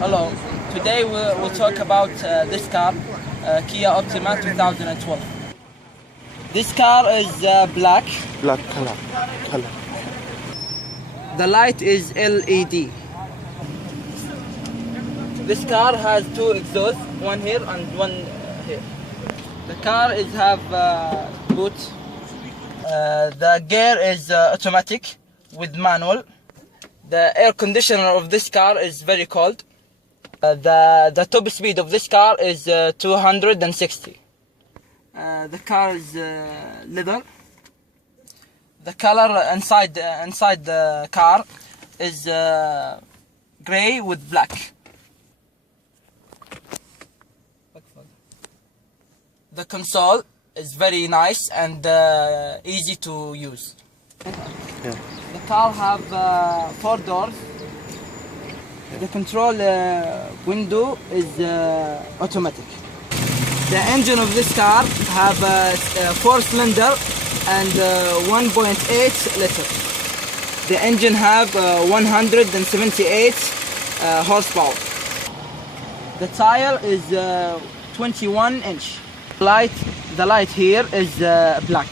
Hello. Today we'll talk about this car, Kia Optima 2012. This car is black. Black color. The light is LED. This car has two exhausts, one here and one here. The car is have boot. The gear is automatic with manual. The air conditioner of this car is very cold. The top speed of this car is 260. The car is leather. The color inside the car is gray with black. The console is very nice and easy to use. Yeah. The car have 4 doors. The control window is automatic. The engine of this car have 4-cylinder and 1.8 liter. The engine have 178 horsepower. The tire is 21 inch. The light here is black.